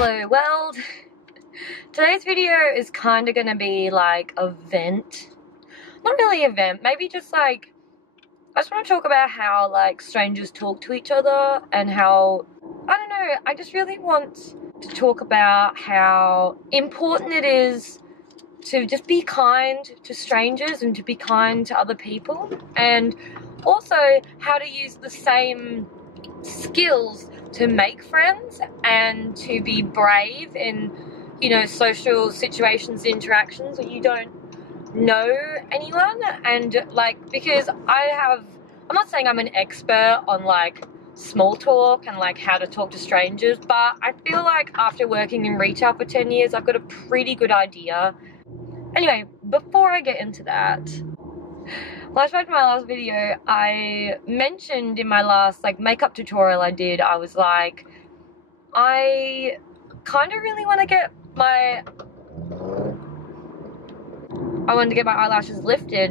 Hello world. Today's video is kind of going to be like a vent. Not really a vent, maybe just like I just want to talk about how like strangers talk to each other and how, I don't know, I just really want to talk about how important it is to just be kind to strangers and to be kind to other people, and also how to use the same skills to make friends and to be brave in, you know, social situations, interactions where you don't know anyone. And like, because I'm not saying I'm an expert on like small talk and like how to talk to strangers, but I feel like after working in retail for 10 years I've got a pretty good idea. Anyway, before I get into that, when I spoke to my last video, I mentioned in my last like makeup tutorial I did, I was like, I kind of really want to get my eyelashes lifted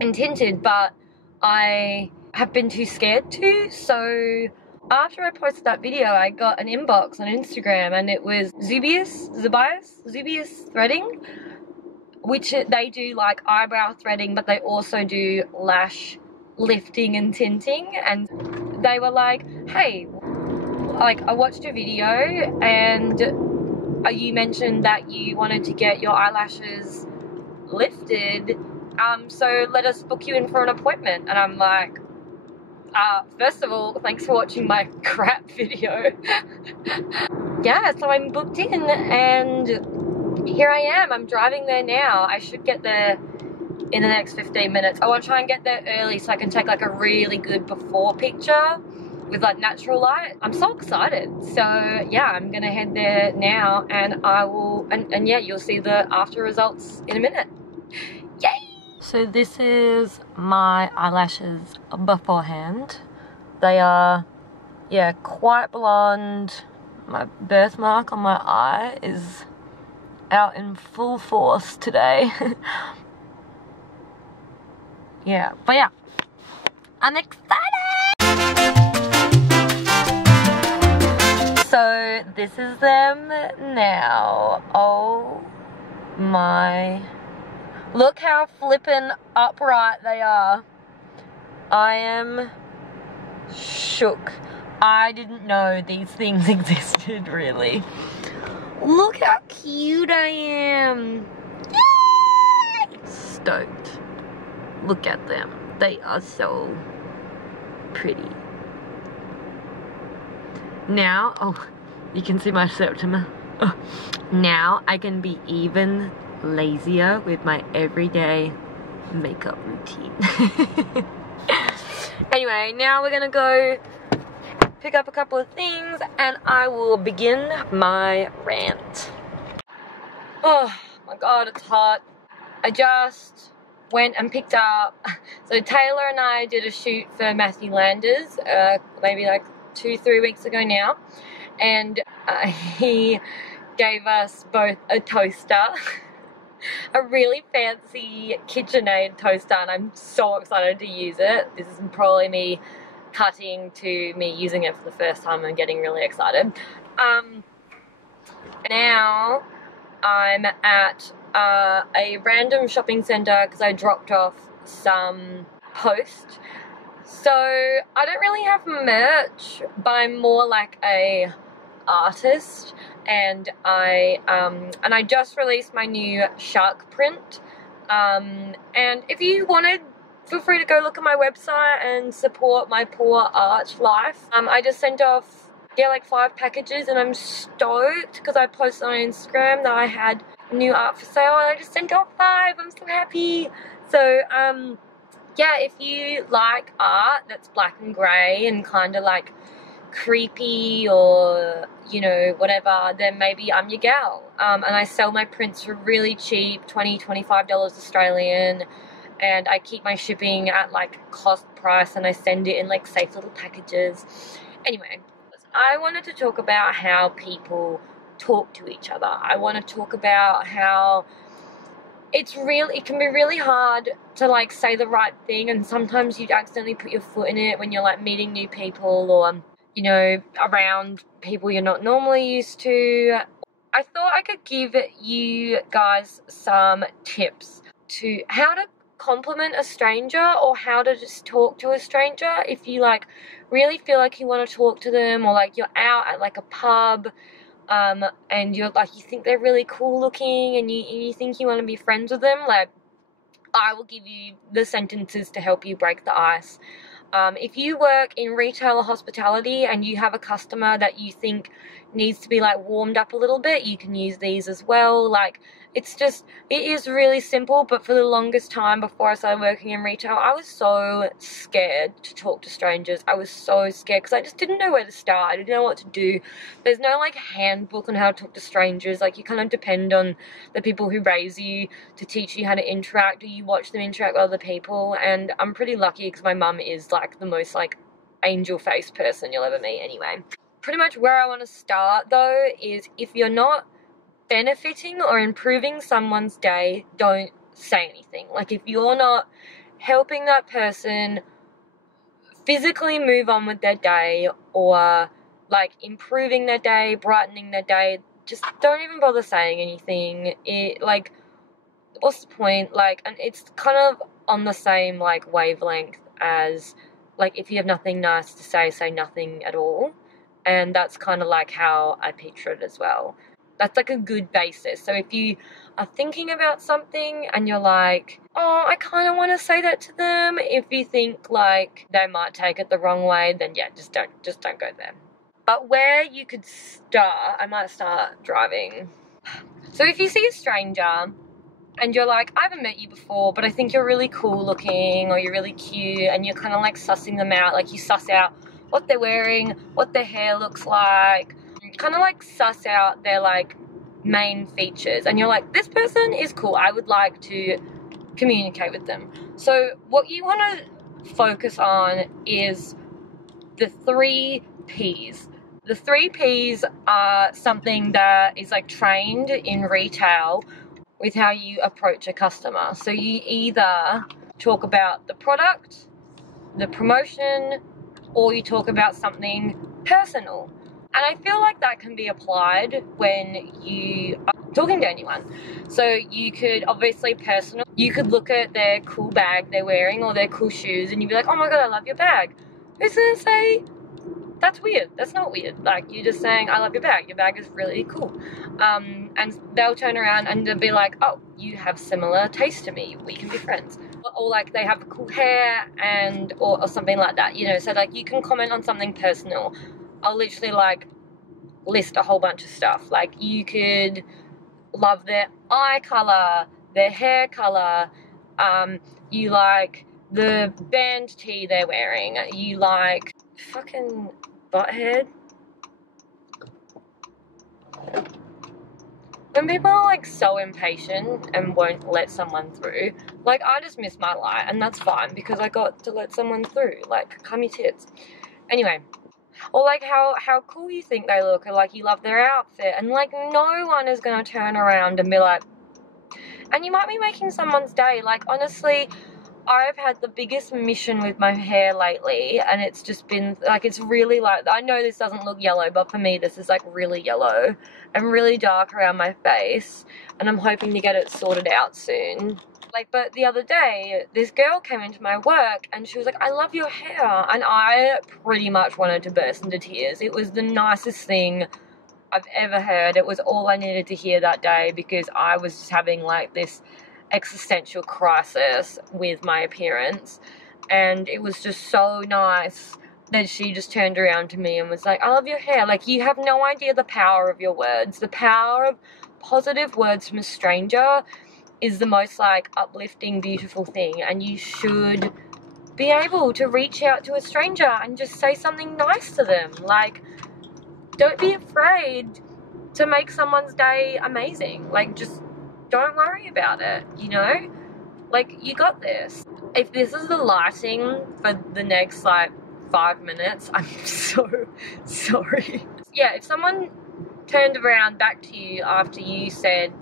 and tinted, but I have been too scared to. So after I posted that video, I got an inbox on Instagram and it was Zubius Threading, which they do like eyebrow threading, but they also do lash lifting and tinting. And they were like, hey, like I watched your video and you mentioned that you wanted to get your eyelashes lifted, so let us book you in for an appointment. And I'm like, first of all, thanks for watching my crap video. Yeah, so I'm booked in and here I am. I'm driving there now. I should get there in the next 15 minutes. I want to try and get there early so I can take like a really good before picture with like natural light. I'm so excited. So yeah, I'm gonna head there now and I will, and yeah, you'll see the after results in a minute. Yay! So this is my eyelashes beforehand. They are, yeah, quite blonde. My birthmark on my eye is out in full force today. Yeah, but yeah, I'm excited! So this is them now. Oh my, look how flippin' upright they are. I am shook. I didn't know these things existed, really. Look how cute I am. Yay! Stoked. Look at them. They are so pretty. Now, oh, you can see my septum. Oh, now I can be even lazier with my everyday makeup routine. Anyway, now we're gonna go pick up a couple of things and I will begin my rant. Oh my god, it's hot. I just went and picked up, so Taylor and I did a shoot for Matthew Landers maybe like 2-3 weeks ago now, and he gave us both a toaster, a really fancy KitchenAid toaster, and I'm so excited to use it. This is probably me cutting to me using it for the first time and getting really excited. Now I'm at a random shopping centre because I dropped off some post. So I don't really have merch, but I'm more like a artist, and I just released my new shark print. And if you wanted, feel free to go look at my website and support my poor art life. I just sent off, yeah, like 5 packages, and I'm stoked because I posted on Instagram that I had new art for sale, and I just sent off 5. I'm so happy. So yeah, if you like art that's black and grey and kind of like creepy or, you know, whatever, then maybe I'm your gal. And I sell my prints for really cheap, $20-25 Australian, and I keep my shipping at like cost price, and I send it in like safe little packages. Anyway, I wanted to talk about how people talk to each other. I want to talk about how it can be really hard to like say the right thing, and sometimes you accidentally put your foot in it when you're like meeting new people, or you know, around people you're not normally used to. I thought I could give you guys some tips to how to compliment a stranger or how to just talk to a stranger if you like really feel like you want to talk to them, or like you're out at like a pub and you're like, you think they're really cool looking and you think you want to be friends with them. Like, I will give you the sentences to help you break the ice. If you work in retail or hospitality and you have a customer that you think needs to be like warmed up a little bit, you can use these as well. Like, it is really simple, but for the longest time before I started working in retail, I was so scared to talk to strangers. I was so scared because I just didn't know where to start. I didn't know what to do. There's no like handbook on how to talk to strangers. Like, you kind of depend on the people who raise you to teach you how to interact, or you watch them interact with other people. And I'm pretty lucky because my mum is like the most like angel face person you'll ever meet anyway. Pretty much where I want to start though is, if you're not benefiting or improving someone's day, don't say anything. Like, if you're not helping that person physically move on with their day, or like improving their day, brightening their day, just don't even bother saying anything. Like, what's the point? Like, and it's kind of on the same like wavelength as like, if you have nothing nice to say nothing at all. And that's kind of like how I picture it as well. That's like a good basis. So if you are thinking about something and you're like, oh, I kind of want to say that to them, if you think like they might take it the wrong way, then yeah, just don't go there. But where you could start, I might start driving. So if you see a stranger and you're like, I haven't met you before, but I think you're really cool looking, or you're really cute, and you're kind of like sussing them out, like you suss out what they're wearing, what their hair looks like, kind of like suss out their like main features, and you're like, this person is cool, I would like to communicate with them. So what you want to focus on is the 3 Ps. The 3 Ps are something that is like trained in retail with how you approach a customer. So you either talk about the product, the promotion, or you talk about something personal. And I feel like that can be applied when you are talking to anyone. So you could obviously personal, you could look at their cool bag they're wearing or their cool shoes and you'd be like, oh my God, I love your bag. Who's gonna say, that's weird? That's not weird. Like, you're just saying, I love your bag is really cool. And they'll turn around and they'll be like, oh, you have similar taste to me, we can be friends. Or like, they have cool hair, and or something like that, you know. So like, you can comment on something personal. I'll literally like list a whole bunch of stuff. Like, you could love their eye color, their hair color, you like the band tee they're wearing, you like fucking butthead. When people are like so impatient and won't let someone through, like, I just missed my light, and that's fine because I got to let someone through. Like, come your tits. Anyway, or like how cool you think they look, or like you love their outfit, and like no one is gonna turn around and be like, and you might be making someone's day. Like, honestly, I've had the biggest mission with my hair lately, and it's just been like, it's really like, I know this doesn't look yellow, but for me this is like really yellow and really dark around my face, and I'm hoping to get it sorted out soon. Like, but the other day, this girl came into my work and she was like, I love your hair, and I pretty much wanted to burst into tears. It was the nicest thing I've ever heard. It was all I needed to hear that day, because I was just having like this existential crisis with my appearance, and it was just so nice that she just turned around to me and was like, I love your hair. Like, you have no idea the power of your words. The power of positive words from a stranger is the most like uplifting, beautiful thing, and you should be able to reach out to a stranger and just say something nice to them. Like, don't be afraid to make someone's day amazing. Like, just don't worry about it, you know? Like, you got this. If this is the lighting for the next like 5 minutes, I'm so sorry. Yeah, if someone turned around back to you after you said,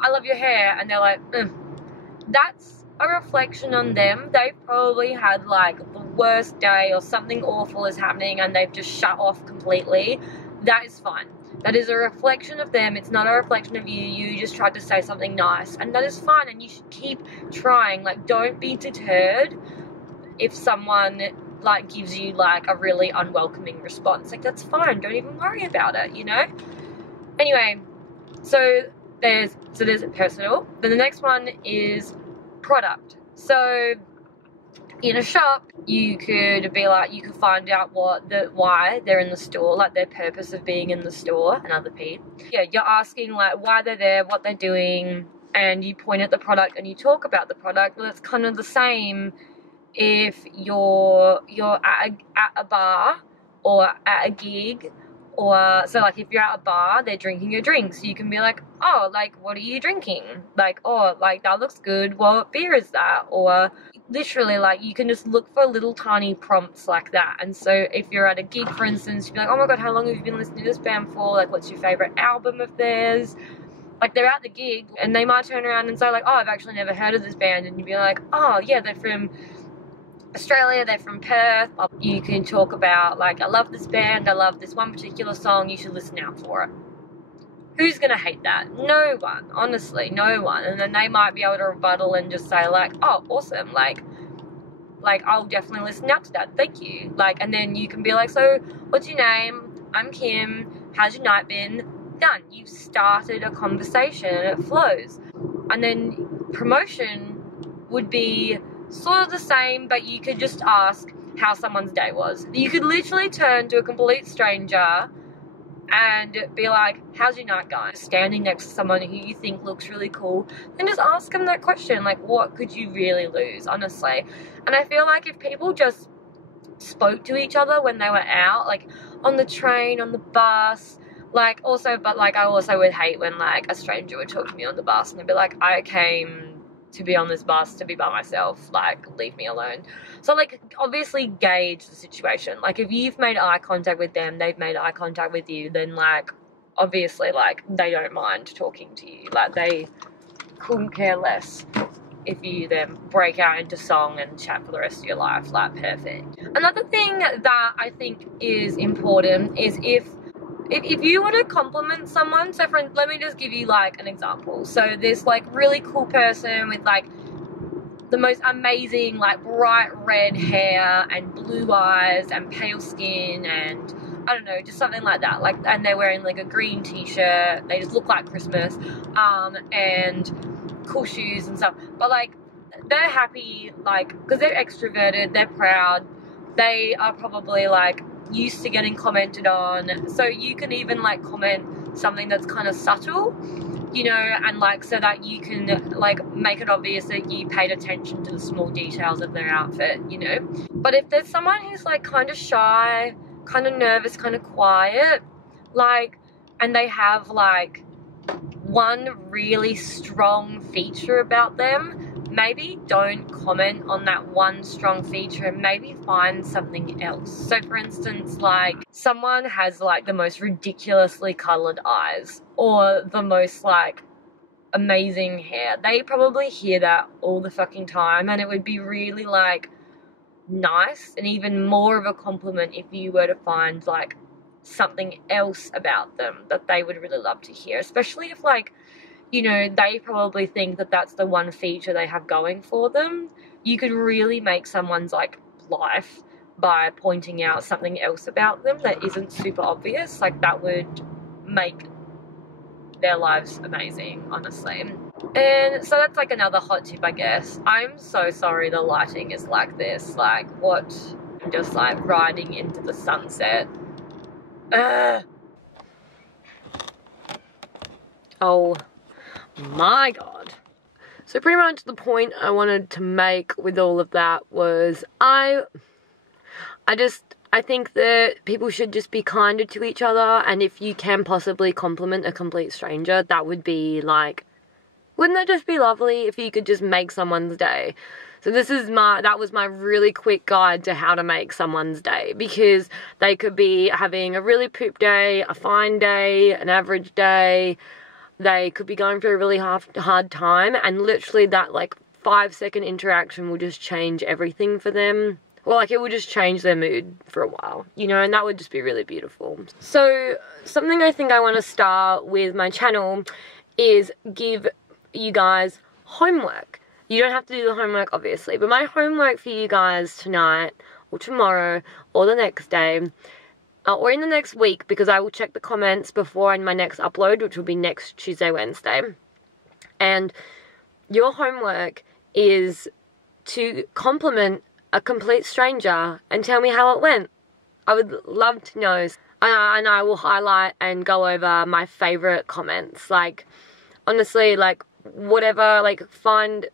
I love your hair, and they're like, that's a reflection on them. They've probably had like the worst day or something awful is happening and they've just shut off completely. That is fine. That is a reflection of them. It's not a reflection of you. You just tried to say something nice, and that is fine, and you should keep trying. Like, don't be deterred if someone like gives you like a really unwelcoming response. Like, that's fine. Don't even worry about it, you know? Anyway, so there's personal. Then the next one is product. So in a shop, you could be like, you could find out why they're in the store, like their purpose of being in the store, another P. Yeah, you're asking like why they're there, what they're doing, and you point at the product and you talk about the product. Well, it's kind of the same if you're at a bar or at a gig, or so like if you're at a bar, they're drinking your drink, so you can be like, oh, like, what are you drinking? Like, oh, like, that looks good, what beer is that? Or literally, like, you can just look for little tiny prompts like that. And so if you're at a gig, for instance, you'd be like, oh my god, how long have you been listening to this band for? Like, what's your favorite album of theirs? Like, they're at the gig and they might turn around and say like, oh, I've actually never heard of this band, and you'd be like, oh yeah, they're from Australia, they're from Perth. You can talk about like, I love this band, I love this one particular song, you should listen out for it. Who's gonna hate that? No one, honestly, no one. And then they might be able to rebuttal and just say like, oh, awesome, like I'll definitely listen out to that, thank you. Like, and then you can be like, so what's your name? I'm Kim, how's your night been? Done. You've started a conversation and it flows. And then promotion would be sort of the same, but you could just ask how someone's day was. You could literally turn to a complete stranger and be like, how's your night going? Standing next to someone who you think looks really cool, and just ask them that question, like, what could you really lose, honestly? And I feel like if people just spoke to each other when they were out, like on the train, on the bus, like also, but like I also would hate when like a stranger would talk to me on the bus and they'd be like, I came to be on this bus to be by myself, like, leave me alone. So like, obviously gauge the situation. Like, if you've made eye contact with them, they've made eye contact with you, then like, obviously, like, they don't mind talking to you. Like, they couldn't care less if you then break out into song and chat for the rest of your life. Like, perfect. Another thing that I think is important is if you want to compliment someone, so let me just give you like an example. So there's like really cool person with like the most amazing like bright red hair and blue eyes and pale skin and I don't know, just something like that. Like, and they're wearing like a green t-shirt. They just look like Christmas, and cool shoes and stuff. But like, they're happy, like, because they're extroverted, they're proud, they are probably like used to getting commented on, so you can even like comment something that's kind of subtle, you know, and like so that you can like make it obvious that you paid attention to the small details of their outfit, you know. But if there's someone who's like kind of shy, kind of nervous, kind of quiet, like, and they have like one really strong feature about them, maybe don't comment on that one strong feature and maybe find something else. So for instance, like, someone has like the most ridiculously colored eyes or the most like amazing hair. They probably hear that all the fucking time, and it would be really like nice and even more of a compliment if you were to find like something else about them that they would really love to hear, especially if like, you know, they probably think that that's the one feature they have going for them. You could really make someone's like life by pointing out something else about them that isn't super obvious. Like, that would make their lives amazing, honestly. And so that's like another hot tip, I guess. I'm so sorry the lighting is like this. Like, what? I'm just like riding into the sunset. Oh my god. So pretty much the point I wanted to make with all of that was I think that people should just be kinder to each other, and if you can possibly compliment a complete stranger, that would be like, wouldn't that just be lovely if you could just make someone's day? So that was my really quick guide to how to make someone's day, because they could be having a really poop day, a fine day, an average day. They could be going through a really hard time, and literally that like 5-second interaction will just change everything for them. Well, like, it would just change their mood for a while, you know, and that would just be really beautiful. So, something I think I want to start with my channel is give you guys homework. You don't have to do the homework, obviously, but my homework for you guys tonight, or tomorrow, or the next day, or in the next week, because I will check the comments before my next upload, which will be next Tuesday, Wednesday. And your homework is to compliment a complete stranger and tell me how it went. I would love to know. And I will highlight and go over my favorite comments. Like, honestly, like, whatever, like, find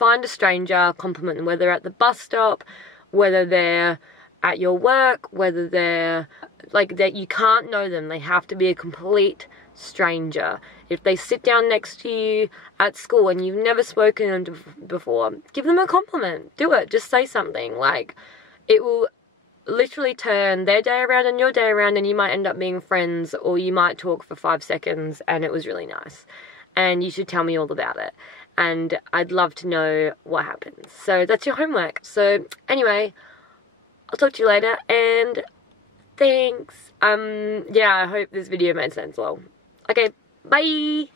a stranger, compliment them, whether at the bus stop, whether they're at your work, whether they're, like, that you can't know them. They have to be a complete stranger. If they sit down next to you at school and you've never spoken to them before, give them a compliment. Do it. Just say something. Like, it will literally turn their day around and your day around, and you might end up being friends, or you might talk for 5 seconds and it was really nice. And you should tell me all about it. And I'd love to know what happens. So that's your homework. So anyway, I'll talk to you later, and thanks. Yeah, I hope this video made sense. Well, okay, bye.